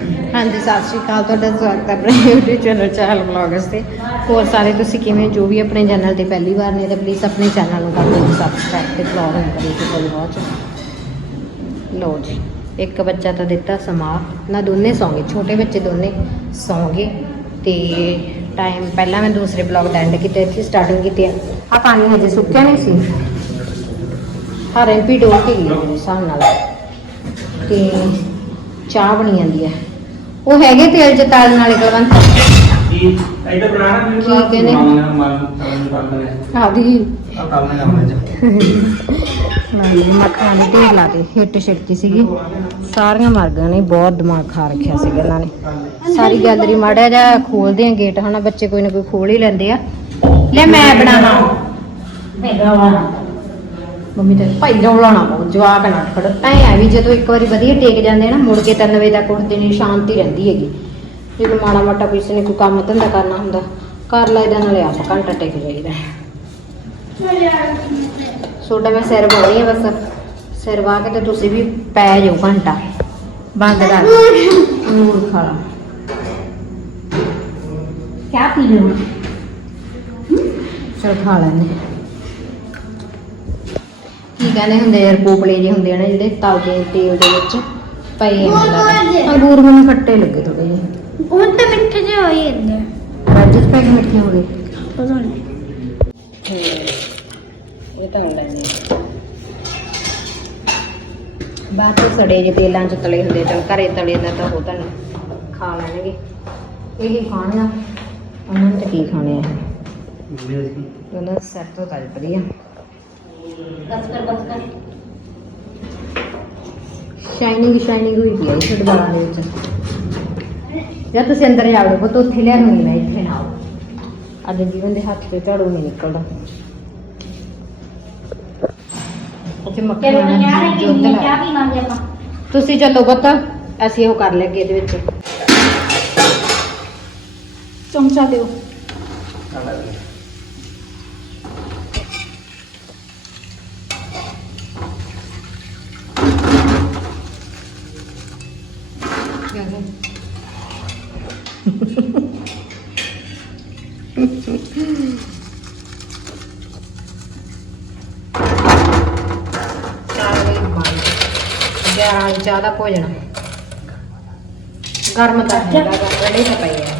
ਹਾਂਜੀ, ਸਤਿ ਸ਼੍ਰੀ ਅਕਾਲ, ਤੁਹਾਡਾ ਸਵਾਗਤ ਹੈ ਆਪਣੇ YouTube ਚੈਨਲ ਚਾਹਲ ਵਲੌਗਸ ਤੇ। ਹੋਰ ਸਾਰੇ ਤੁਸੀਂ ਕਿਵੇਂ ਜੋ ਵੀ ਆਪਣੇ ਚੈਨਲ ਤੇ ਪਹਿਲੀ ਵਾਰ ਨੇ ਤਾਂ ਪਲੀਜ਼ ਆਪਣੇ ਚੈਨਲ ਨੂੰ ਕਰ ਦਿਓ ਸਬਸਕ੍ਰਾਈਬ ਤੇ ਵਲੌਗ ਨੂੰ ਕਰਿਓ ਤੇ ਫੁੱਲ ਵਾਚ ਲੋ ਜੀ, ਇੱਕ ਬੱਚਾ ਤਾਂ ਦਿੱਤਾ ਸਮਾ ਨਾ, ਦੋਨੇ ਸੌਂਗੇ, ਛੋਟੇ ਬੱਚੇ ਦੋਨੇ ਸੌਂਗੇ। ਤੇ ਟਾਈਮ ਪਹਿਲਾਂ ਮੈਂ ਦੂਸਰੇ ਬਲੌਗ ਦਾ ਐਂਡ ਕੀਤਾ, ਇੱਥੇ ਸਟਾਰਟਿੰਗ ਕੀਤੀ ਆ। ਪਾਣੀ ਹਜੇ ਸੁੱਕਿਆ ਨਹੀਂ ਸੀ। ਹਾਂ ਰੈਂਪੀ ਡੋਲ ਕੇ ਗਈ ਮੇਰੇ ਹਿਸਾਬ ਨਾਲ। ਤੇ ਚਾਹ ਬਣੀ ਜਾਂਦੀ ਹੈ ਉਹ ਹੈਗੇ ਤੇਲ ਚ ਤਾਲਣ ਵਾਲੇ ਕਲਵੰਤ ਕੀ ਇੱਧਰ ਬਣਾਣਾ ਮੈਨੂੰ ਕੀ ਕਹਿੰਦੇ? ਮਾਮਾ ਮਾਮਾ ਕਰਨ ਕਰਦਾ ਹੈ ਆਦੀ ਆ ਕੰਮ ਨੇ ਨਹੀਂ ਮੱਖਾਂ ਦੀ ਢੇਰ ਲਾ ਦੇ ਹਿੱਟ ਛਿੜਕੀ ਸੀਗੀ। ਸਾਰੀਆਂ ਮਰ ਗਈਆਂ ਨੇ ਬਹੁਤ ਦਿਮਾਗ ਖਾ ਰੱਖਿਆ ਸੀਗਾ ਇਹਨਾਂ ਨੇ। ਸਾਰੀ ਗੈਲਰੀ ਮਾੜਾ ਜਿਹਾ ਖੋਲਦੇ ਆ ਗੇਟ ਹਨਾ ਬੱਚੇ ਕੋਈ ਨਾ ਕੋਈ ਖੋਲ ਹੀ ਲੈਂਦੇ ਆ। ਲੈ ਮੈਂ ਬਣਾਵਾਂ। ਮੰਮੀ ਤੇ ਭਾਈ ਰੌਲਾਣਾ ਬਹੁਤ ਹੈ ਨਾ ਖੜੋ। ਐ ਵੀ ਜਦੋਂ ਇੱਕ ਵਾਰੀ ਵਧੀਆ ਟੇਕ ਜਾਂਦੇ ਨਾ, ਮੁੜ ਕੇ 3 ਵਜੇ ਤੱਕ ਉੱਠਦੇ ਨੇ, ਸ਼ਾਂਤੀ ਰਹਿੰਦੀ ਹੈਗੀ। ਜਦੋਂ ਮਾੜਾ ਮਾਟਾ ਕਿਸੇ ਨੇ ਕੋਈ ਕੰਮ ਧੰਦਾ ਕਰਨਾ ਹੁੰਦਾ, ਕਰ ਲੈਦਾ ਨਾਲੇ ਆਪ ਘੰਟਾ ਟੇਕ ਜਾਈਦਾ। ਸੋਡਾ ਮੈਂ ਸਿਰ ਬਾਣੀ ਬਸ। ਸਿਰ ਵਾ ਕੇ ਤੇ ਤੁਸੀਂ ਵੀ ਪੈ ਜਾਓ ਘੰਟਾ। ਬੰਦ ਕਰ। ਨੂਰ ਖਾ ਲਾ ਪੀ ਲਵਾਂ ਚਲ ਖਾ ਲੈਣੇ ਕਹਿੰਦੇ ਹੁੰਦੇ ਯਾਰ ਪੋਪਲੇ ਜਿਹੇ ਹੁੰਦੇ ਆ ਨਾ ਜਿਹੜੇ ਤਲਦੇ ਆ ਤੇਲ ਦੇ ਵਿੱਚ ਪਏ ਹੁੰਦੇ ਅੰਗੂਰ ਮੈਨੂੰ ਖੱਟੇ ਲੱਗੇ ਥੋੜੇ ਜਿਹੇ। ਹੁਣ ਤਾਂ ਮਿੱਠੇ ਜਿਹੇ ਹੋਈ ਜਾਂਦੇ ਰਾਜਸ ਪੈਕ ਮਿੱਠੇ ਹੋ ਗਏ। ਪਤਾ ਨਹੀਂ ਇਹ ਤਾਂ ਲੈਣੇ ਬਾਅਦ ਚ ਸੜੇ ਜੇ ਤੇਲਾਂ ਚ ਤਲੇ ਹੁੰਦੇ ਚਲ ਘਰੇ ਤਲੇ ਦਾ ਤਾਂ ਹੋਤਾ ਨਹੀਂ ਖਾ ਲੈਣਗੇ। ਇਹ ਹੀ ਖਾਣਾ ਉਹਨਾਂ ਨੇ ਤਾਂ ਕੀ ਖਾਣੇ ਆ ਉਹਨਾਂ ਦਾ ਸਿਰ ਤੋਂ ਤਲ ਵਧੀਆ ਬਸ ਕਰ ਬਸ ਕਰ। ਸ਼ਾਈਨਿੰਗ ਸ਼ਾਈਨਿੰਗ ਹੋਈ ਪਈ ਹੈ ਛੋਟੇ ਬਾਲਾਂ ਦੇ ਵਿੱਚ। ਜਾਂ ਤੁਸੀਂ ਅੰਦਰ ਜਾਓ ਬੋ ਉੱਥੇ ਲੈ ਲੂੰਗੀ ਮੈਂ ਇੱਥੇ ਨਾ ਆਓ ਅੱਜ ਜੀਵਨ ਦੇ ਹੱਥ ਤੇ ਝਾੜੂ ਨਹੀਂ ਨਿਕਲਦਾ। ਉੱਥੇ ਮੱਕੀ ਨਾਲ ਤੁਸੀਂ ਚੱਲੋ ਪੁੱਤ ਅਸੀਂ ਉਹ ਕਰ ਲੈਗੇ ਇਹਦੇ ਵਿੱਚ। ਚਮਚਾ ਦਿਓ। ਚਾਹ ਭੋਜਨ। ਗਰਮ ਤਾਂ ਹੈਗਾ ਗਾ, ਰੜੇ ਤਾਂ ਪਈ ਹੈ।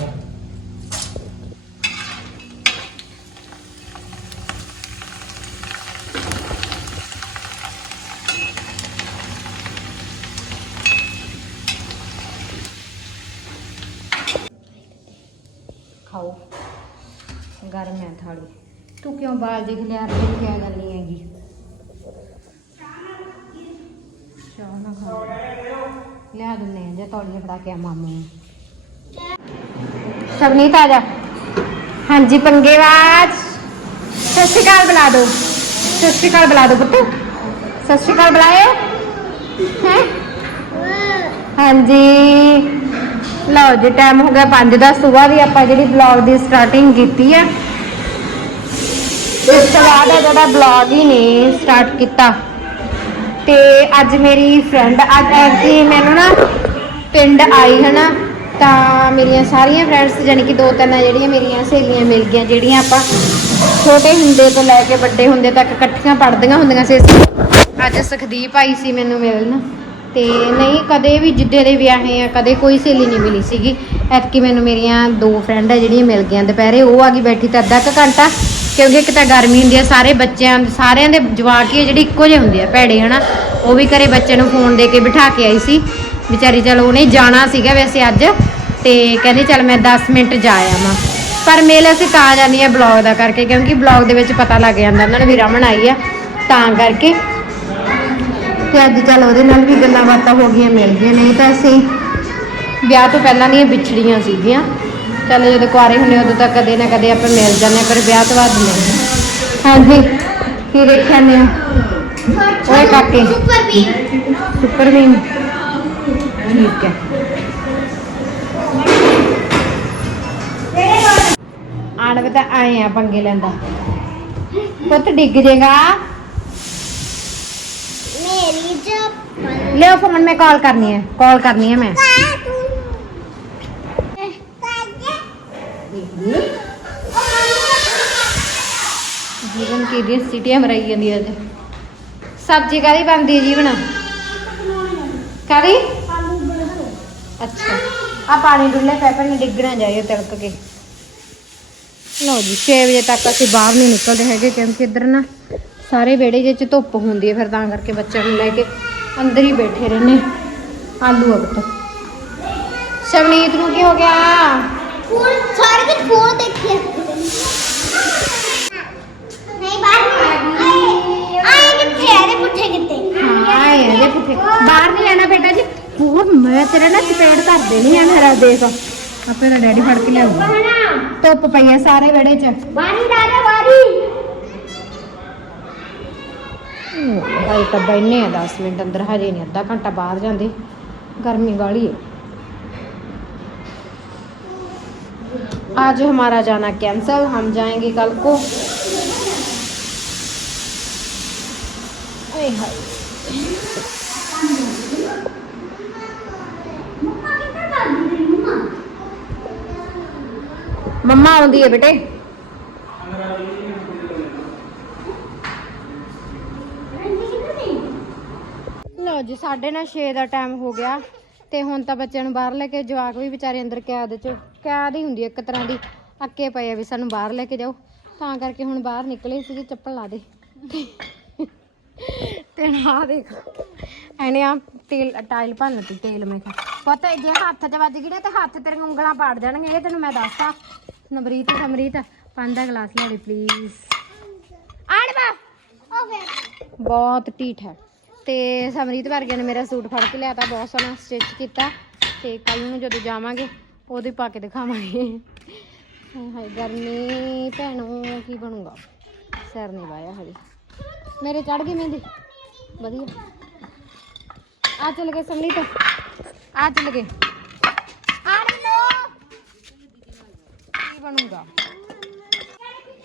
ਥਾਲੀ। ਤੂੰ ਕਿਉਂ ਬਾਲ ਦੇਖ ਲਿਆ? ਰਹੀ ਕਿਆ ਗੱਲ ਨਹੀਂ ਹੈਗੀ। ਚਾਹ ਨਾ ਖਾ ਲਿਆ ਦਿੰਨੇ ਆ, ਜੇ ਤੌਲੀਏ ਫੜਾ ਕੇ ਆ ਮਾਮੂ ਨੂੰ। ਸ਼ਵਨੀਤ ਆ ਜਾ। ਹਾਂਜੀ ਪੰਗੇਵਾਜ ਸਤਿ ਸ਼੍ਰੀ ਅਕਾਲ, ਬੁਲਾ ਦੋ। ਸਤਿ ਸ਼੍ਰੀ ਅਕਾਲ, ਬੁਲਾ ਦੋ ਪੁੱਤ। ਸਤਿ ਸ਼੍ਰੀ ਅਕਾਲ, ਬੁਲਾਇਓ। ਹੈ? ਹਾਂਜੀ। ਲਓ ਜੀ ਟਾਈਮ ਹੋ ਗਿਆ 5 ਦਾ ਸਵੇਰ ਦੀ ਆਪਾਂ ਜਿਹੜੀ ਬਲੌਗ ਦੀ ਸਟਾਰਟਿੰਗ ਕੀਤੀ ਆ ਇਸ ਤੋਂ ਬਾਅਦ ਆ ਜਿਹੜਾ ਬਲੌਗ ਹੀ ਨੇ ਸਟਾਰਟ ਕੀਤਾ। ਤੇ ਅੱਜ ਮੇਰੀ ਫਰੈਂਡ ਅੱਜ ਐਕਚੁਅਲੀ ਮੈਨੂੰ ਨਾ ਪਿੰਡ ਆਈ ਹਨਾ ਤਾਂ ਮੇਰੀਆਂ ਸਾਰੀਆਂ ਫਰੈਂਡਸ ਜਾਨੀ ਕਿ ਦੋ ਤਿੰਨ ਜਿਹੜੀਆਂ ਮੇਰੀਆਂ ਸਹੇਲੀਆਂ ਮਿਲ ਗਈਆਂ, ਜਿਹੜੀਆਂ ਆਪਾਂ ਛੋਟੇ ਹੁੰਦੇ ਤੋਂ ਲੈ ਕੇ ਵੱਡੇ ਹੁੰਦੇ ਤੱਕ ਇਕੱਠੀਆਂ ਪੜ੍ਹਦੀਆਂ ਹੁੰਦੀਆਂ ਸੀ। ਅੱਜ ਸੁਖਦੀਪ ਆਈ ਸੀ ਮੈਨੂੰ ਮਿਲਣ, ਤੇ ਨਹੀਂ, ਕਦੇ ਵੀ ਜਿੱਦੇ ਦੇ ਵਿਆਹੇ ਆ, ਕਦੇ ਕੋਈ ਸਹੇਲੀ ਨਹੀਂ ਮਿਲੀ ਸੀਗੀ। ਐਤਕੀ ਮੈਨੂੰ ਮੇਰੀਆਂ ਦੋ ਫਰੈਂਡ ਆ ਜਿਹੜੀਆਂ ਮਿਲ ਗਈਆਂ। ਦੁਪਹਿਰੇ ਉਹ ਆ ਗਈ ਬੈਠੀ, ਤਾਂ ਅੱਧਾ ਕੁ ਘੰਟਾ ਕਿਉਂਕਿ ਇੱਕ ਤਾਂ ਗਰਮੀ ਹੁੰਦੀ ਆ, ਸਾਰੇ ਬੱਚਿਆਂ ਸਾਰਿਆਂ ਦੇ ਜਵਾਕ ਹੀ ਆ ਜਿਹੜੇ ਇੱਕੋ ਜਿਹੇ ਹੁੰਦੇ ਆ, ਭੈੜੇ, ਹਨਾ? ਉਹ ਵੀ ਘਰੇ ਬੱਚੇ ਨੂੰ ਫੋਨ ਦੇ ਕੇ ਬਿਠਾ ਕੇ ਆਈ ਸੀ। ਵਿਚਾਰੀ ਚਲ ਉਹਨੇ ਜਾਣਾ ਸੀਗਾ ਵੈਸੇ ਅੱਜ, ਤੇ ਕਹਿੰਦੀ ਚਲ ਮੈਂ 10 ਮਿੰਟ ਜਾ ਆਵਾਂ। ਪਰ ਮੇਲ ਅਸੀਂ ਤਾਂ ਜਾਂਦੀ ਆ ਬਲੌਗ ਦਾ ਕਰਕੇ, ਕਿਉਂਕਿ ਬਲੌਗ ਦੇ ਵਿੱਚ ਪਤਾ ਲੱਗ ਜਾਂਦਾ, ਉਹਨਾਂ ਨੂੰ ਵੀ ਰਮਨ ਆਈ ਆ, ਤਾਂ ਕਰਕੇ। ਤੇ ਅੱਜ ਚੱਲ ਉਹਦੇ ਨਾਲ ਵੀ ਗੱਲਾਂ ਬਾਤਾਂ ਹੋ ਗਈਆਂ, ਮਿਲ ਗਈਆਂ, ਨਹੀਂ ਤਾਂ ਅਸੀਂ ਵਿਆਹ ਤੋਂ ਪਹਿਲਾਂ ਦੀਆਂ ਵਿਛੜੀਆਂ ਸੀਗੀਆਂ। ਚੱਲ ਜਦੋਂ ਕੁਆਰੇ ਹੁੰਦੇ ਉਦੋਂ ਤਾਂ ਕਦੇ ਨਾ ਕਦੇ ਆਪਾਂ ਮਿਲ ਜਾਂਦੇ ਪਰ ਵਿਆਹ ਤੋਂ ਬਾਅਦ ਨਹੀਂ। ਹਾਂਜੀ ਕੀ ਦੇਖਿਆ ਨੇ? ਓਏ ਕਾਕੇ। ਸੁਪਰ ਬੀ ਸੁਪਰ ਵੀਨ ਠੀਕ ਹੈ। ਆਣ ਤਾਂ ਆਏ ਆ ਪੰਗੇ ਲੈਂਦਾ ਪੁੱਤ ਡਿੱਗ ਜੇਗਾ। ਮੇਰੀ ਚੱਪਲ ਲਿਓ ਫੋਨ ਮੈਂ ਕਾਲ ਕਰਨੀ ਹੈ ਕਾਲ ਕਰਨੀ ਹੈ ਮੈਂ। ਕਿਹਦੀਆਂ ਸੀਟੀਆਂ ਮਰਾਈ ਜਾਂਦੀਆਂ ਅੱਜ ਸਬਜ਼ੀ ਕਾਹਦੀ ਬਣਦੀ ਹੈ ਜੀ ਬਣਾ ਕਾਹਦੀ? ਅੱਛਾ। ਆ ਪਾਣੀ ਡੁੱਲੇ ਪੈਪਰ ਨੇ ਡਿੱਗਣਾ ਜਾਏ ਤਿਲਕ ਕੇ। ਲਓ ਜੀ 6 ਵਜੇ ਤੱਕ ਅਸੀਂ ਬਾਹਰ ਨਹੀਂ ਨਿਕਲਦੇ ਹੈਗੇ, ਕਿਉਂਕਿ ਇੱਧਰ ਨਾ ਸਾਰੇ ਵਿਹੜੇ ਜੇ ਚ ਧੁੱਪ ਹੁੰਦੀ ਹੈ ਫਿਰ ਤਾਂ ਕਰਕੇ ਬੱਚਿਆਂ ਨੂੰ ਲੈ ਕੇ ਅੰਦਰ ਹੀ ਬੈਠੇ ਰਹਿੰਦੇ ਆਲੂ ਆ ਪੁੱਤ ਸ਼ਵਨੀਤ ਨੂੰ ਕੀ ਹੋ ਗਿਆ? ਫੋਨ ਸਾਰੇ ਕੁਝ ਫੋਨ ਦੇਖਿਆ। ਆਏ ਕਿੱਥੇ ਆ ਰੇ ਪੁੱਠੇ ਕਿੱਥੇ ਹਾਂ ਆਏ ਇਹਦੇ ਪੁੱਠੇ ਬਾਹਰ ਨਹੀਂ ਜਾਣਾ ਬੇਟਾ ਜੀ ਹੋਰ ਮੈਂ ਤੇਰਾ ਨਾ ਸਪੇੜ ਕਰ ਦੇਣੀ ਆ ਮੇਰਾ ਦੇਖ ਆਪੇ ਦਾ ਡੈਡੀ ਫੜ ਕੇ ਲਿਆਊਗਾ ਧੁੱਪ ਪਈ ਹੈ ਸਾਰੇ ਵਿਹੜੇ ਚ ਬਾਰੀ ਦਾਦਾ ਬਾਰੀ ਭਾਈ ਤਾਂ ਬੈਠਨੇ ਆ 10 ਮਿੰਟ ਅੰਦਰ ਹਜੇ ਨਹੀਂ ਅੱਧਾ ਘੰਟਾ ਬਾਹਰ ਜਾਂਦੇ गर्मी वाली है आज हमारा जाना कैंसल हम जाएंगे कल को ਹਾਏ ਹਾਏ ਮੰਮਾ ਆਉਂਦੀ ਹੈ ਬੇਟੇ। ਲੋ ਜੀ ਸਾਡੇ ਨਾਲ 6 ਦਾ ਟਾਈਮ ਹੋ ਗਿਆ ਤੇ ਹੁਣ ਤਾਂ ਬੱਚਿਆਂ ਨੂੰ ਬਾਹਰ ਲੈ ਕੇ ਜਵਾਕ ਵੀ ਵਿਚਾਰੇ ਅੰਦਰ ਕੈਦ ਚ, ਕੈਦ ਹੀ ਹੁੰਦੀ ਇੱਕ ਤਰ੍ਹਾਂ ਦੀ, ਅੱਕੇ ਪਏ ਆ ਵੀ ਸਾਨੂੰ ਬਾਹਰ ਲੈ ਕੇ ਜਾਓ। ਤਾਂ ਕਰਕੇ ਹੁਣ ਬਾਹਰ ਨਿਕਲੇ ਸੀਗੇ ਚੱਪਲ ਲਾ ਦੇ। ਤੇ ਨਾ ਦੇਖ। ਐਨੇ ਆ ਤੇਲ ਟਾਈਲ ਭੰਨ ਤੀ ਤੇਲ ਮੈਂ ਕਿਹਾ। ਪਤਾ, ਜੇ ਹੱਥ 'ਚ ਵੱਜ ਗਈ ਨਾ ਤੇ ਹੱਥ ਤੇਰੀਆਂ ਉਂਗਲਾਂ ਪਾੜ ਜਾਣਗੇ ਇਹ ਤੈਨੂੰ ਮੈਂ ਦੱਸਤਾ। ਨਵਰੀਤ ਸਮਰੀਤ ਪਾਣੀ ਦਾ ਗਲਾਸ ਲਿਆੜੀ ਪਲੀਜ਼ ਆੜਵਾ ਹੋ ਬਹੁਤ ਢੀਠ ਹੈ। ਤੇ ਸਮਰੀਤ ਵਰਗੇ ਨੇ ਮੇਰਾ ਸੂਟ ਫੜ ਕੇ ਲਿਆਤਾ, ਬਹੁਤ ਸੋਹਣਾ ਸਟਿਚ ਕੀਤਾ। ਤੇ ਕੱਲ ਨੂੰ ਜਦੋਂ ਜਾਵਾਂਗੇ, ਉਹਦੇ ਪਾ ਕੇ ਦਿਖਾਵਾਂਗੇ। ਹਾਏ ਹਾਏ, ਗਰਮੀ ਭੈਣੋ, ਕੀ ਬਣੂਗਾ? ਸਿਰ ਨਹੀਂ ਵਾਇਆ ਹਜੇ। ਮੇਰੇ ਚੜ ਗਈ ਮਹਿੰਦੀ। ਵਧੀਆ। ਆ ਚੱਲ ਗਏ ਸਮਰੀਤ ਆ ਚੱਲ ਗਏ। ਕੀ ਬਣੂਗਾ?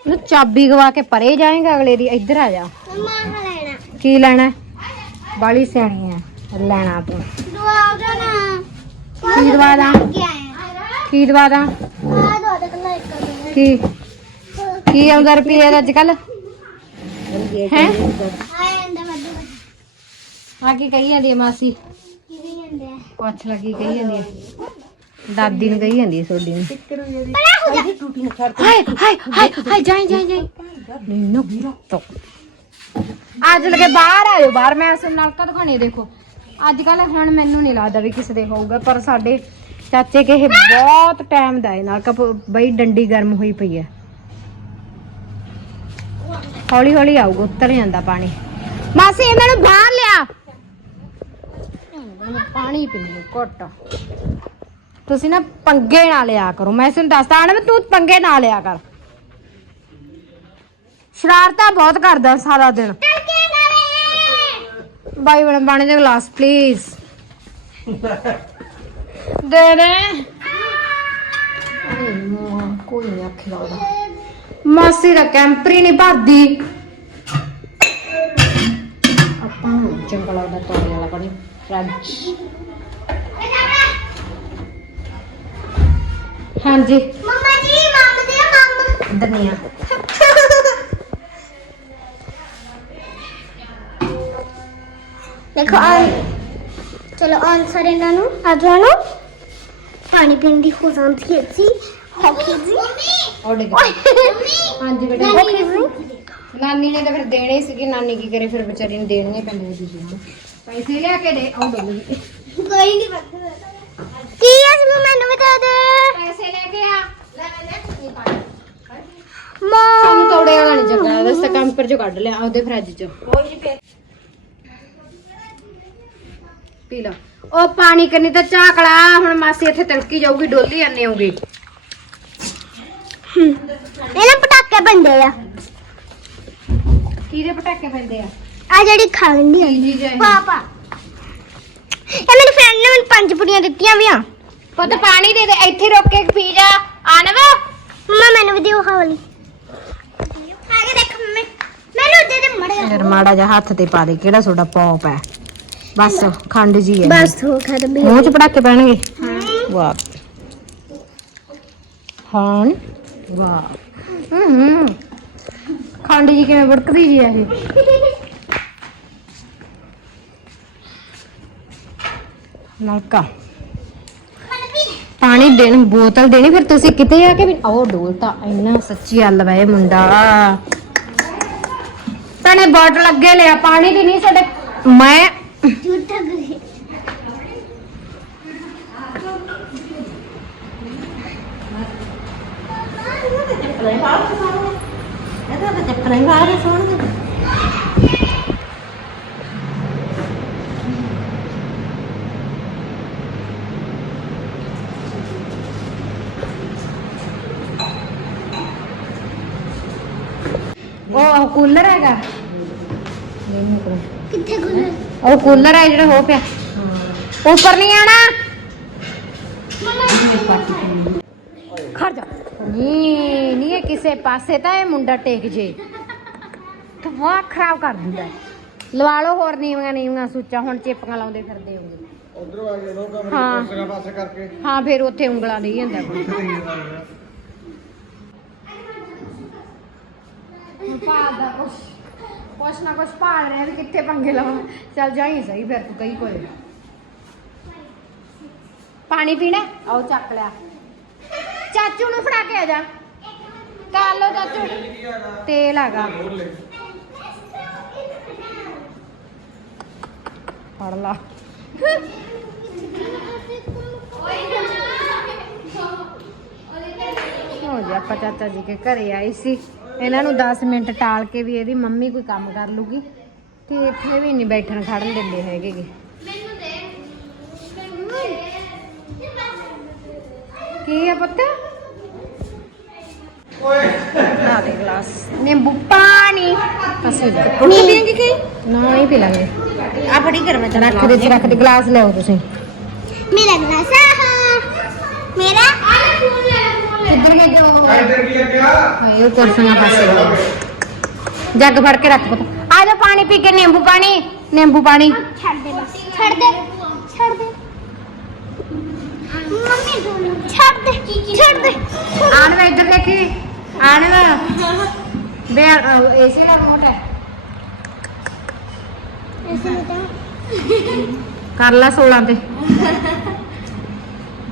ਨੂੰ ਚਾਬੀ ਗਵਾ ਕੇ ਪਰੇ ਜਾਏਗਾ ਅਗਲੇ ਦੀ ਇੱਧਰ ਆ ਜਾ। ਮਮਾ ਲੈਣਾ। ਕੀ ਲੈਣਾ? ਬਾਲੀ ਸਿਆਣੀ ਹੈ ਲੈਣਾ ਤੂੰ। ਦੁਆ ਦਾ ਨਾ। ਕੀ ਦਵਾ ਦਾਂ? ਕੀ ਆਇਆ। ਕੀ ਦਵਾ ਦਾਂ? ਆ ਕੀ? ਕੀ ਆਉਂਦਾ ਰੁਪਈਏ ਦਾ ਅੱਜ ਕੱਲ ਹੈ? ਆ ਕੀ ਕਹੀ ਜਾਂਦੀ ਹੈ ਮਾਸੀ? ਕਿਵੇਂ ਹੁੰਦੇ ਆ ਕਹੀ ਜਾਂਦੀ ਹੈ। ਦਾਦੀ ਨੂੰ ਕਹੀ ਜਾਂਦੀ ਹੈ ਸੋਡੀ ਨੂੰ। ਹਾਏ ਹਾਏ ਹਾਏ ਹਾਏ, ਜਾਈ ਜਾਈ ਜਾਈ। ਨੋ ਤੋ ਅੱਜ ਲਗੇ ਬਾਹਰ ਆਇਓ, ਬਾਹਰ ਮੈਂ ਅਸਲ ਨਲਕਾ ਦਿਖਾਣੇ ਦੇਖੋ। ਅੱਜ ਕੱਲ ਹੁਣ ਮੈਨੂੰ ਨਹੀਂ ਲੱਗਦਾ ਵੀ ਕਿਸੇ ਦੇ ਹੋਊਗਾ, ਪਰ ਸਾਡੇ ਚਾਚੇ ਕੇ ਇਹ ਬਹੁਤ ਟਾਈਮ ਦਾ ਹੈ, ਨਲਕਾ ਬਈ ਡੰਡੀ ਗਰਮ ਹੋਈ ਪਈ ਹੈ। ਹੌਲੀ ਹੌਲੀ ਆਊਗਾ, ਉੱਤਰ ਜਾਂਦਾ ਪਾਣੀ। ਮਾਸੀ ਇਹਨਾਂ ਨੂੰ ਬਾਹਰ ਲਿਆ। ਇਹਨਾਂ ਪਾਣੀ ਪੀਂਦੇ ਘੁੱਟ। ਤੁਸੀਂ ਨਾ ਪੰਗੇ ਨਾ ਲਿਆ ਕਰੋ। ਮੈਂ ਤੁਹਾਨੂੰ ਦੱਸਦਾ ਨਾ ਤੂੰ ਪੰਗੇ ਨਾ ਲਿਆ ਕਰ। ਸ਼ਰਾਰਤਾਂ ਬਹੁਤ ਕਰਦਾ ਸਾਰਾ ਦਿਨ। ਬਾਈ, ਬਣ ਪਾਣੀ ਦੇ ਗਲਾਸ ਪਲੀਜ਼ ਦੇ ਦੇ। ਕੋਈ ਨਹੀਂ ਆਖੇ ਲਾਉਦਾ। ਮਾਸੀ ਦਾ ਕੈਂਪਰੀ ਨਹੀਂ ਭਰਦੀ ਆਪਾਂ ਨੂੰ ਚੰਗਾ ਲੱਗਦਾ ਤੋੜੇ ਵਾਲਾ ਪਾਣੀ ਫ੍ਰੈਂਚ। ਹਾਂਜੀ। ਮਮਾ ਜੀ ਮੰਮ ਦੇ ਮੰਮ। ਧਨੀਆ ਦੇਖੋ ਆ ਚਲੋ ਆਨਸਰ ਇਹਨਾਂ ਨੂੰ। ਆ ਜਾਣੋ ਪਾਣੀ ਪੀਣ ਦੀ ਹੋ ਜਾਂਦੀ ਹੈ ਜੀ। ਹਾਂਜੀ ਬੇਟਾ। ਨਾਨੀ ਨੇ? ਤਾਂ ਫਿਰ ਦੇਣੇ ਹੀ ਸੀਗੇ ਨਾਨੀ ਕੀ ਕਰੇ ਫਿਰ ਵਿਚਾਰੀ ਨੂੰ ਦੇਣੀਆਂ ਪੈਂਦੀਆਂ ਸੀ। ਜੀ ਪੈਸੇ ਲਿਆ ਕੇ ਦੇ ਆਉ ਡੋਲ ਕੋਈ ਨਹੀਂ ਕੀ ਹੈ ਇਸ ਮੈਨੂੰ ਵੀ ਦੇ। ਪੈਸੇ ਲੈ ਕੇ ਆ। ਲੈ ਲੈ ਮਾਂ। ਸਾਨੂੰ ਤੋੜੇ ਵਾਲਾ ਨਹੀਂ ਚੱਕਣਾ ਦੱਸ ਕੰਪਰ ਚੋਂ ਕੱਢ ਲਿਆ ਉਹਦੇ ਫਰਿੱਜ ਚੋਂ। ਪੀ ਲਾ। ਉਹ ਪਾਣੀ ਕਰਨੀ ਤਾਂ ਝਾਕੜਾ ਹੁਣ ਮਾਸੀ ਇੱਥੇ ਤਿਲਕੀ ਜਾਊਗੀ ਡੋਲੀ ਆਨੇ ਆਉਗੀ ਇਹਨਾਂ ਪਟਾਕੇ ਬੰਦੇ ਆ। ਕਿਹਦੇ ਪਟਾਕੇ ਪੈਂਦੇ ਆ? ਆ ਜਿਹੜੀ ਖਾਂਦੀ ਆ। ਜੀ ਜੀ ਪਾਪਾ ਇਹ? ਮੇਰੀ ਫਰੈਂਡ ਨੇ ਮੈਨੂੰ ਪੰਜ ਪੁੜੀਆਂ ਦਿੱਤੀਆਂ ਵੀ ਆ ਪੁੱਤ ਪਾਣੀ ਦੇ ਦੇ ਇੱਥੇ ਰੁਕ ਕੇ ਪੀ ਜਾ ਆਨਵ? ਮਮਾ ਮੈਨੂੰ ਵੀ ਦਿਓ ਹਵਾਲੀ ਆ ਕੇ ਦੇਖ ਮੈਂ ਮੈਨੂੰ ਦੇ ਦੇ ਮੜਿਆ ਫਿਰ ਮਾੜਾ ਜਿਹਾ ਹੱਥ ਤੇ ਪਾ ਦੇ ਕਿਹੜਾ ਤੁਹਾਡਾ ਪੌਪ ਹੈ? ਬਸ ਖੰਡ ਜੀ ਹੈ। ਬਸ ਹੋ ਖਤਮ ਮੂੰਹ ਚ ਪਟਾਕੇ ਪੈਣਗੇ? ਵਾਹ। ਹਾਂ ਵਾਹ। ਹੂੰ ਖੰਡ ਜੀ ਕਿਵੇਂ ਬੜਕਦੀ ਜੀ ਇਹ? ਨਲਕਾ। ਪਾਣੀ ਦੇਣ, ਬੋਤਲ ਦੇਣੀ, ਫਿਰ ਤੁਸੀਂ ਕਿਤੇ ਆ ਕੇ ਵੀ ਉਹ ਡੋਲਤਾ ਇੰਨਾ ਸੱਚੀ ਅੱਲ ਵਾ ਇਹ ਮੁੰਡਾ। ਤਨੇ ਬੋਤਲ ਅੱਗੇ ਲਿਆ, ਪਾਣੀ ਦੀ ਨਹੀਂ ਸਾਡੇ ਮੈਂ ਝੂਠਾ ਗਏ ਉਹ ਕੂਲਰ ਹੈਗਾ। ਕਿੱਥੇ ਗੁੱਲ ਉਹ ਕੂਲਰ ਹੈ ਜਿਹੜਾ ਹੋ ਪਿਆ। ਉੱਪਰ ਨਹੀਂ ਆਣਾ ਖੜ ਜਾ। ਨਹੀਂ ਨਹੀਂ ਇਹ ਕਿਸੇ ਪਾਸੇ ਤਾਂ ਇਹ ਮੁੰਡਾ ਟੇਕ ਜੇ। ਤਵਾ ਖਰਾਬ ਕਰ ਦਿੰਦਾ ਹੈ। ਲਵਾ ਲਓ ਹੋਰ ਨੀਵੀਆਂ ਨੀਵੀਆਂ ਸੁੱਚਾ ਹੁਣ ਚੇਪੀਆਂ ਲਾਉਂਦੇ ਫਿਰਦੇ ਹੋਗੇ ਉਧਰ ਆ ਕੇ ਦੋ ਕਮਰੇ ਹਾਂ। ਦੂਸਰੇ ਪਾਸੇ ਕਰਕੇ। ਹਾਂ ਫਿਰ ਉੱਥੇ ਉਂਗਲਾਂ ਨਹੀਂ ਜਾਂਦਾ। ਕੋਈ ਭਾਲਦਾ ਕੁਛ। ਕੁਛ ਨਾ ਕੁਛ ਭਾਲ ਰਿਹਾ ਵੀ ਕਿੱਥੇ ਪੰਗੇ ਲਾਵਾਂ। ਚੱਲ ਜਾਈ ਸਹੀ ਫਿਰ ਤੂੰ ਕਹੀ ਕੋਈ ਪਾਣੀ ਪੀਣਾ? ਆਓ ਚੱਕ ਲਿਆ। ਚਾਚੂ ਨੂੰ ਫੜਾ ਕੇ ਆ ਜਾ। ਕਰ ਲੋ ਚਾਚੂ। ਤੇਲ ਹੈਗਾ। ਫੜ ਲਾ। ਹੋ ਜੀ ਆਪਾਂ ਚਾਚਾ ਜੀ ਕੇ ਘਰੇ ਆਈ ਸੀ। ਇਹਨਾਂ ਨੂੰ 10 ਮਿੰਟ ਟਾਲ ਕੇ ਵੀ ਇਹਦੀ ਮੰਮੀ ਕੋਈ ਕੰਮ ਕਰ ਲੂਗੀ। ਤੇ ਇੱਥੇ ਵੀ ਨਹੀਂ ਬੈਠਣ ਖੜਨ ਦਿੰਦੇ ਹੈਗੇ ਕੀ ਆ ਪੁੱਤ? ਨਾ ਦੇ ਗਲਾਸ ਨਿੰਬੂ ਪਾਣੀ ਅਸੀਂ ਲੈਂਗੇ ਕਿ ਨਾ ਨਹੀਂ ਪੀ ਲਾਂਗੇ ਆ ਫੜੀ ਕਰ ਮੈਂ ਰੱਖ ਦੇ ਰੱਖ ਦੇ ਗਲਾਸ ਲਿਆਓ ਤੁਸੀਂ ਮੇਰਾ ਗਲਾਸ ਆ ਮੇਰਾ ਕਿੱਧਰ ਗਏ ਜੋ ਇੱਧਰ ਕੀ ਲੱਗਿਆ ਹਾਏ ਉਹ ਕੁਰਸੀਆਂ ਪਾਸੇ ਲਾਓ। ਜੱਗ ਫੜ ਕੇ ਰੱਖ ਪੁੱਤ ਆ ਜਾ ਪਾਣੀ ਪੀ ਕੇ ਨਿੰਬੂ ਪਾਣੀ ਨਿੰਬੂ ਪਾਣੀ ਛੱਡ ਦੇ ਬਸ ਛੱਡ ਦੇ ਛੱਡ ਦੇ ਮੰਮੀ ਛੱਡ ਦੇ ਛੱਡ ਦੇ ਆਣ ਵੇ ਇੱਧਰ ਦੇਖੀ ਕਰ ਲੈ 16 ਤੇ।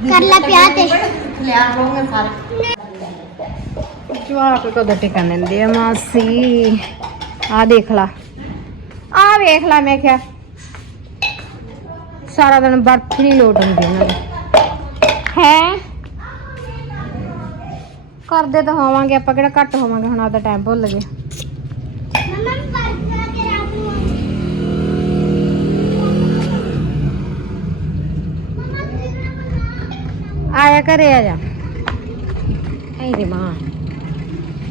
ਕਰ ਲੈ ਪਿਆ ਤੇ। ਜਵਾਕ ਕਦੋਂ ਟਿਕਣ ਦਿੰਦੇ ਆ ਮਾਸੀ? ਆ ਦੇਖ ਲਾ। ਆ ਵੇਖ ਲਾ ਮੈਂ ਕਿਹਾ। ਸਾਰਾ ਦਿਨ ਬਰਫ ਨਹੀਂ ਲੋਟ ਹੁੰਦੀ ਇਹਨਾਂ ਦੀ। ਹੈ? ਕਰਦੇ ਤਾਂ ਹੋਵਾਂਗੇ ਆਪਾਂ ਕਿਹੜਾ ਘੱਟ ਹੋਵਾਂਗੇ ਹੁਣ ਆਦਾ ਟਾਈਮ ਭੁੱਲ ਗਏ। ਮਮਾ ਕਰ ਕੇ ਰਾਤ ਨੂੰ ਆਇਆ ਘਰੇ ਆ ਜਾ। ਐ ਦੇ ਮਾਂ।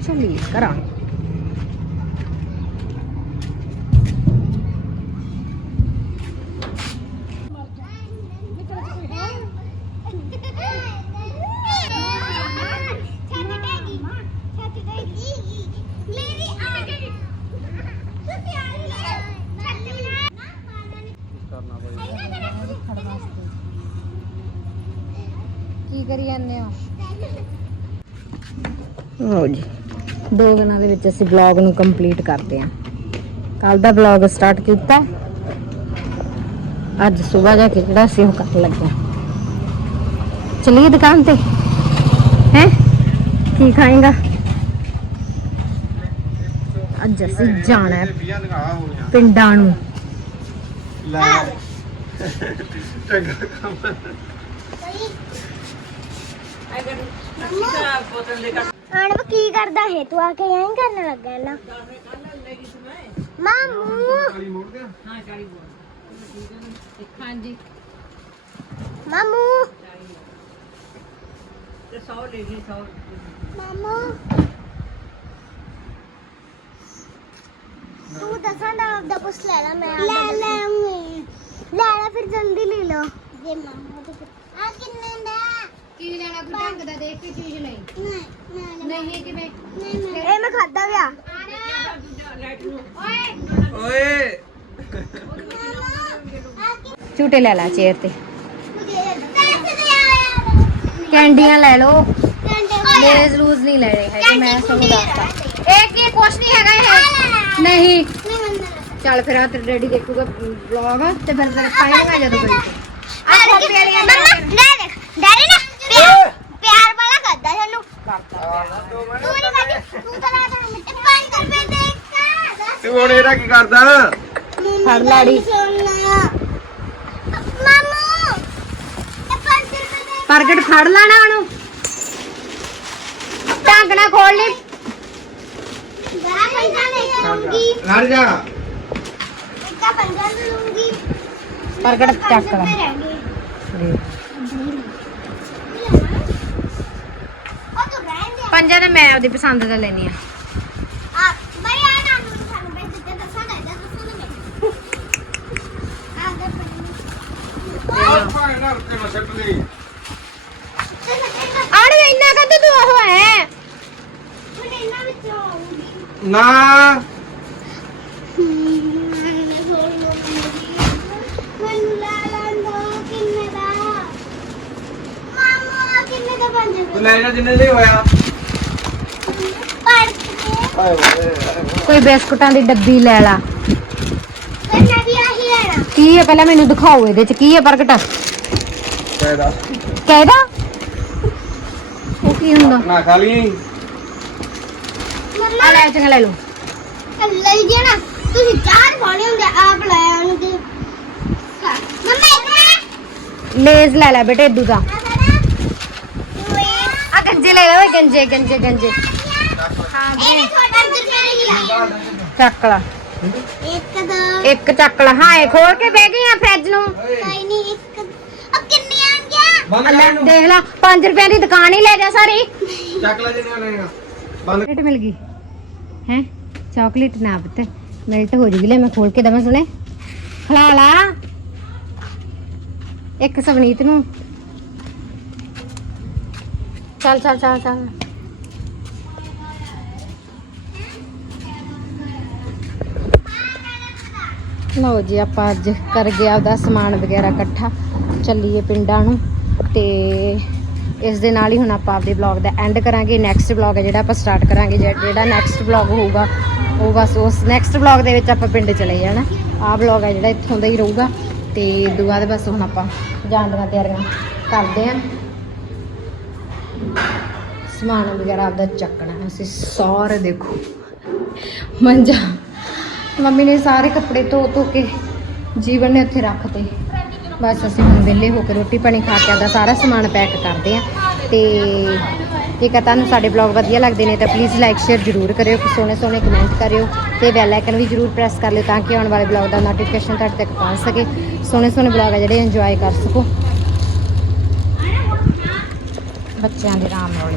ਚੱਲੀ ਕਰਾਂ ਮੇਰੀ ਆ ਗਈ ਤੁਸੀਂ ਆ ਗਏ ਛੱਡ ਕਰਨਾ ਕੀ ਕਰੀ ਜਾਂਦੇ ਹੋ ਜੀ। ਦੋ ਦਿਨਾਂ ਦੇ ਵਿੱਚ ਅਸੀਂ ਵਲੌਗ ਨੂੰ ਕੰਪਲੀਟ ਕਰਦੇ ਹਾਂ। ਕੱਲ ਦਾ ਵਲੌਗ ਸਟਾਰਟ ਕੀਤਾ। ਅੱਜ ਸਵੇਰ ਜਾ ਕੇ ਜਿਹੜਾ ਅਸੀਂ ਉਹ ਕਰਨ ਲੱਗੇ ਹਾਂ। ਚਲੀਏ ਦੁਕਾਨ ਤੇ? ਹੈ? ਕੀ ਖਾਏਗਾ? ਅੱਜ ਅਸੀਂ ਜਾਣਾ ਪਿੰਡਾਂ ਨੂੰ। ਲੈ। ਚੰਗਾ ਕੰਮ ਕੀ ਕਰਦਾ ਹੈ ਤੂੰ ਆ ਕੇ ਐਂ ਕਰਨ ਲੱਗਾ ਨਾ। ਮਾਮੂ। ਕਾਲੀ ਮੋੜ ਦਿਆਂ? ਹਾਂਜੀ। ਮਾਮੂ। ਮਾਮੂ। ਤੂੰ ਦਸਾਂ ਦਾ ਆਪਦਾ ਕੁਛ ਲੈ ਲੈ ਮੈਂ ਲੈ ਲੈ ਲੈ ਲੈ ਫਿਰ ਜਲਦੀ ਲੈ ਲਓ। ਜੇ ਮਾਮੂ ਤੇ ਆ ਕਿੰਨੇ ਦਾ? ਕੀ ਲੈਣਾ ਕੋਈ ਢੰਗ ਦਾ ਦੇਖ ਕੇ ਚੀਜ਼ ਲਈ। ਨਹੀਂ ਨਹੀਂ ਕਿਵੇਂ? ਇਹ ਮੈਂ ਖਾਦਾ ਗਿਆ ਓਏ। ਝੂਟੇ ਲੈ ਲੈ ਚੇਅਰ ਤੇ। ਕੈਂਡੀਆਂ ਲੈ ਲਓ। ਮੇਰੇ ਜਲੂਸ ਨਹੀਂ ਲੈਣੇ ਹੈਗੇ ਮੈਂ ਤੁਹਾਨੂੰ ਦੱਸਦਾ। ਇਹ ਕੀ ਕੁਛ ਨਹੀਂ ਹੈਗਾ ਇਹ? ਨਹੀਂ। ਚੱਲ ਫਿਰ ਆ ਤੇਰੇ ਡੈਡੀ ਦੇਖੂਗਾ ਵਲੌਗ ਤੇ ਫਿਰ ਤੇਰੇ ਪਾਏਗਾ ਜਦੋਂ ਕਰੀ ਆ ਕਾਪੀ ਵਾਲੀਆਂ ਮੰਮਾ ਲੈ ਦੇਖ ਡੈਡੀ ਨਾ ਪਿਆਰ ਪਿਆਰ ਵਾਲਾ ਕਰਦਾ ਸਾਨੂੰ ਤੂੰ ਨਹੀਂ ਕਰਦੀ ਤੂੰ ਤਾਂ ਲਾ ਦੇ ਮਿੱਟੀ 5 ਰੁਪਏ ਦੇ ਇੱਕ ਤੂੰ ਹੁਣ ਇਹਦਾ ਕੀ ਕਰਦਾ? ਫੜ ਲਾੜੀ। ਮਾਮੂ ਇਹ 5 ਰੁਪਏ ਦੇ ਪ੍ਰਗਟ ਫੜ ਲੈਣਾ ਉਹਨੂੰ। ਢੰਗ ਨਾਲ ਖੋਲ ਲਈ। ਲੜ ਜਾ। ਪ੍ਰਗਟ ਚੱਕ ਲੈ। ਪੰਜਾਂ ਨੇ ਮੈਂ ਉਹਦੀ ਪਸੰਦ ਦਾ ਲੈਣੀ ਆ ਬਈ ਆ ਨਾ ਨੂੰ ਸਾਨੂੰ ਬਈ ਦਿੱਤੇ ਦੱਸਾਂਗਾ ਇਹਦਾ ਦੱਸਾਂਗਾ ਆ ਦੇ ਆਹ ਭਾਈ ਨਾ ਤੇ ਮੈਂ ਸੱਟ ਲਈ ਆੜੂ ਇੰਨਾ ਤੂੰ ਉਹ ਹੈ। ਨਾ। ਤੂੰ ਲੈ ਜਾ ਜਿੰਨੇ ਹੋਇਆ। ਕੋਈ ਬਿਸਕੁਟਾਂ ਦੀ ਡੱਬੀ ਲੈ ਲਾ। ਕੀ ਹੈ? ਪਹਿਲਾਂ ਮੈਨੂੰ ਦਿਖਾਓ ਇਹਦੇ ਚ ਕੀ ਹੈ ਪ੍ਰਗਟ? ਕਹਿਦਾ ਕਹਿਦਾ ਉਹ ਕੀ ਹੁੰਦਾ? ਨਾ ਖਾਲੀ ਆ ਮੰਮਾ ਲੈ ਚੰਗਾ ਲੈ ਲਓ। ਲਈ ਜੇ ਨਾ। ਤੁਸੀਂ ਚਾਰ ਪਾਣੇ ਹੁੰਦੇ ਆਪ ਲੈ ਆਉਣਗੇ ਮੰਮਾ ਇੱਕ ਲੇਜ਼ ਲੈ ਲੈ ਬੇਟੇ ਇਦੂ ਦਾ। ਆ ਗੰਜੇ ਲੈ ਲੈ ਓਏ ਗੰਜੇ ਗੰਜੇ ਗੰਜੇ। ਤੁਹਾਡਾ ਰੁਪਏ ਚੱਕ ਲਾ। ਇੱਕ ਦੋ। ਇੱਕ ਚੱਕ ਲਾ। ਹਾਂ ਇਹ ਖੋਲ ਕੇ ਬਹਿ ਗਈ ਆ ਫ੍ਰਿਜ ਨੂੰ। ਕੋਈ ਨਹੀਂ ਇੱਕ ਉਹ ਕਿੰਨੇ ਬੰਦ ਲੈ, ਕਰ ਇਹਨੂੰ। ਦੇਖ ਲਾ 5 ਰੁਪਏ ਦੀ ਦੁਕਾਨ ਹੀ ਲੈ ਜਾ ਸਾਰੀ। ਚੱਕ ਲੈ ਜਿੰਨੇ ਲੈਣਾ ਬੰਦ ਚਾਕਲੇਟ ਮਿਲ ਗਈ। ਹੈ? ਚਾਕਲੇਟ ਨਾ ਪੁੱਤ। ਮੈਲਟ ਹੋ ਜੂਗੀ। ਲੈ ਮੈਂ ਖੋਲ ਕੇ ਦਵਾਂ ਸੁਣੇ ਖਲਾ ਲਾ। ਇੱਕ ਸਵਨੀਤ ਨੂੰ। ਚੱਲ ਚੱਲ ਚੱਲ ਚੱਲ। ਲਓ ਜੀ, ਆਪਾਂ ਅੱਜ ਕਰ ਗਿਆ ਉਹਦਾ ਸਮਾਨ ਵਗੈਰਾ ਇਕੱਠਾ, ਚੱਲੀਏ ਪਿੰਡਾਂ ਨੂੰ ਤੇ ਇਸ ਦੇ ਨਾਲ ਹੀ ਹੁਣ ਆਪਾਂ ਆਪਦੇ ਵਲੌਗ ਦਾ ਐਂਡ ਕਰਾਂਗੇ। ਨੈਕਸਟ ਵਲੌਗ ਹੈ ਜਿਹੜਾ ਆਪਾਂ ਸਟਾਰਟ ਕਰਾਂਗੇ ਜਿਹ- ਜਿਹੜਾ ਨੈਕਸਟ ਵਲੌਗ ਹੋਊਗਾ, ਉਹ ਬਸ ਉਸ ਨੈਕਸਟ ਵਲੌਗ ਦੇ ਵਿੱਚ ਆਪਾਂ ਪਿੰਡ ਚਲੇ ਜਾਣਾ। ਆਹ ਵਲੌਗ ਹੈ ਜਿਹੜਾ ਇੱਥੋਂ ਦਾ ਹੀ ਰਹੂਗਾ ਤੇ ਦੁਆ ਦੇ ਬਸ ਹੁਣ ਆਪਾਂ ਜਾਣ ਦੀਆਂ ਤਿਆਰੀਆਂ ਕਰਦੇ ਆਂ ਸਮਾਨ ਵਗੈਰਾ ਆਪਦਾ ਚੱਕਣਾ ਅਸੀਂ ਸਾਰੇ ਦੇਖੋ। ਮੰਜਾ ਮੰਮੀ ਨੇ ਸਾਰੇ ਕੱਪੜੇ ਧੋ ਧੋ ਕੇ ਜੀਵਨ ਨੇ ਉੱਥੇ ਰੱਖਤੇ ਬਸ ਅਸੀਂ ਹੁਣ ਵਿਹਲੇ ਹੋ ਕੇ ਰੋਟੀ ਪਾਣੀ ਖਾ ਕੇ ਆਪਦਾ ਸਾਰਾ ਸਮਾਨ ਪੈਕ ਕਰਦੇ ਆ। ਤੇ ਜੇਕਰ ਤੁਹਾਨੂੰ ਸਾਡੇ ਬਲੌਗ ਵਧੀਆ ਲੱਗਦੇ ਨੇ ਤਾਂ ਪਲੀਜ਼ ਲਾਈਕ ਸ਼ੇਅਰ ਜ਼ਰੂਰ ਕਰਿਓ, ਸੋਹਣੇ ਸੋਹਣੇ ਕਮੈਂਟ ਕਰਿਓ ਤੇ ਬੈਲ ਆਈਕਨ ਵੀ ਜ਼ਰੂਰ ਪ੍ਰੈਸ ਕਰ ਲਿਓ ਤਾਂ ਕਿ ਆਉਣ ਵਾਲੇ ਬਲੌਗ ਦਾ ਨੋਟੀਫਿਕੇਸ਼ਨ ਤੁਹਾਡੇ ਤੱਕ ਪਹੁੰਚ ਸਕੇ। ਸੋਹਣੇ ਸੋਹਣੇ ਬਲੌਗ ਆ ਜਿਹੜੇ ਇੰਜੋਏ ਕਰ ਸਕੋ। ਬੱਚਿਆਂ ਦੇ ਆਰਾਮ ਨਾਲ